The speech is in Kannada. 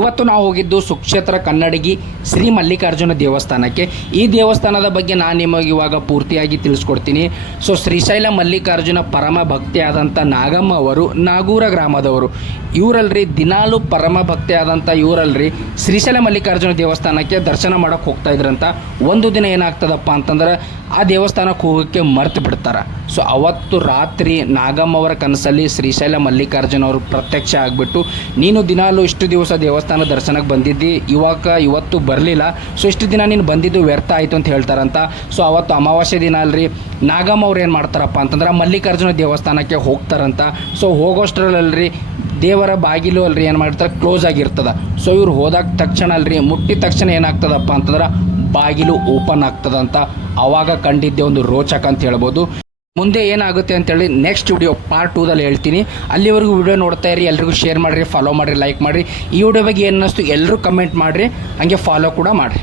ಇವತ್ತು ನಾವು ಹೋಗಿದ್ದು ಸುಕ್ಷೇತ್ರ ಕನ್ನಡಗಿ ಶ್ರೀ ಮಲ್ಲಿಕಾರ್ಜುನ ದೇವಸ್ಥಾನಕ್ಕೆ. ಈ ದೇವಸ್ಥಾನದ ಬಗ್ಗೆ ನಾನು ನಿಮಗೆ ಇವಾಗ ಪೂರ್ತಿಯಾಗಿ ತಿಳಿಸ್ಕೊಡ್ತೀನಿ. ಶ್ರೀಶೈಲ ಮಲ್ಲಿಕಾರ್ಜುನ ಪರಮ ಭಕ್ತಿ ಆದಂಥ ನಾಗಮ್ಮ ಅವರು ನಾಗೂರ ಗ್ರಾಮದವರು. ಇವರಲ್ರಿ ದಿನಾಲು ಪರಮ ಭಕ್ತಿ ಆದಂಥ ಇವರಲ್ರಿ ಶ್ರೀಶೈಲ ಮಲ್ಲಿಕಾರ್ಜುನ ದೇವಸ್ಥಾನಕ್ಕೆ ದರ್ಶನ ಮಾಡೋಕ್ಕೆ ಹೋಗ್ತಾ ಇದ್ರಂತ. ಒಂದು ದಿನ ಏನಾಗ್ತದಪ್ಪ ಅಂತಂದ್ರೆ ಆ ದೇವಸ್ಥಾನಕ್ಕೆ ಹೋಗೋಕ್ಕೆ ಮರ್ತು ಬಿಡ್ತಾರೆ. ಅವತ್ತು ರಾತ್ರಿ ನಾಗಮ್ಮವರ ಕನಸಲ್ಲಿ ಶ್ರೀಶೈಲ ಮಲ್ಲಿಕಾರ್ಜುನ ಅವರು ಪ್ರತ್ಯಕ್ಷ ಆಗಿಬಿಟ್ಟು, ನೀನು ದಿನಾಲು ಇಷ್ಟು ದಿವಸ ದೇವಸ್ಥಾನ ದರ್ಶನಕ್ಕೆ ಬಂದಿದ್ದಿ, ಇವತ್ತು ಬರಲಿಲ್ಲ, ಇಷ್ಟು ದಿನ ನೀನು ಬಂದಿದ್ದು ವ್ಯರ್ಥ ಆಯಿತು ಅಂತ ಹೇಳ್ತಾರಂತ. ಅವತ್ತು ಅಮಾವಾಸ್ಯೆ ದಿನ ಅಲ್ರಿ ನಾಗಮ್ಮ ಅವ್ರು ಏನು ಮಾಡ್ತಾರಪ್ಪ ಅಂತಂದ್ರೆ ಮಲ್ಲಿಕಾರ್ಜುನ ದೇವಸ್ಥಾನಕ್ಕೆ ಹೋಗ್ತಾರಂತ. ಹೋಗೋಷ್ಟರಲ್ಲರಿ ದೇವರ ಬಾಗಿಲು ಅಲ್ರಿ ಏನು ಮಾಡ್ತಾರೆ, ಕ್ಲೋಸ್ ಆಗಿರ್ತದೆ. ಇವ್ರು ಹೋದಾಗ ತಕ್ಷಣ ಅಲ್ರಿ ಮುಟ್ಟಿದ ತಕ್ಷಣ ಏನಾಗ್ತದಪ್ಪ ಅಂತಂದ್ರೆ ಬಾಗಿಲು ಓಪನ್ ಆಗ್ತದಂತ. ಆವಾಗ ಕಂಡಿದ್ದೆ ಒಂದು ರೋಚಕ ಅಂತ ಹೇಳ್ಬೋದು. ಮುಂದೆ ಏನಾಗುತ್ತೆ ಅಂತೇಳಿ ನೆಕ್ಸ್ಟ್ ವಿಡಿಯೋ ಪಾರ್ಟ್ 2ದಲ್ಲಿ ಹೇಳ್ತೀನಿ. ಅಲ್ಲಿವರೆಗೂ ವಿಡಿಯೋ ನೋಡ್ತಾ ಇರಿ, ಎಲ್ರಿಗೂ ಶೇರ್ ಮಾಡಿರಿ, ಫಾಲೋ ಮಾಡಿರಿ, ಲೈಕ್ ಮಾಡಿರಿ. ಈ ವಿಡಿಯೋ ಬಗ್ಗೆ ಏನು ಅನ್ನಿಸ್ತು ಎಲ್ಲರೂ ಕಮೆಂಟ್ ಮಾಡಿರಿ, ಹಾಗೆ ಫಾಲೋ ಕೂಡ ಮಾಡಿರಿ.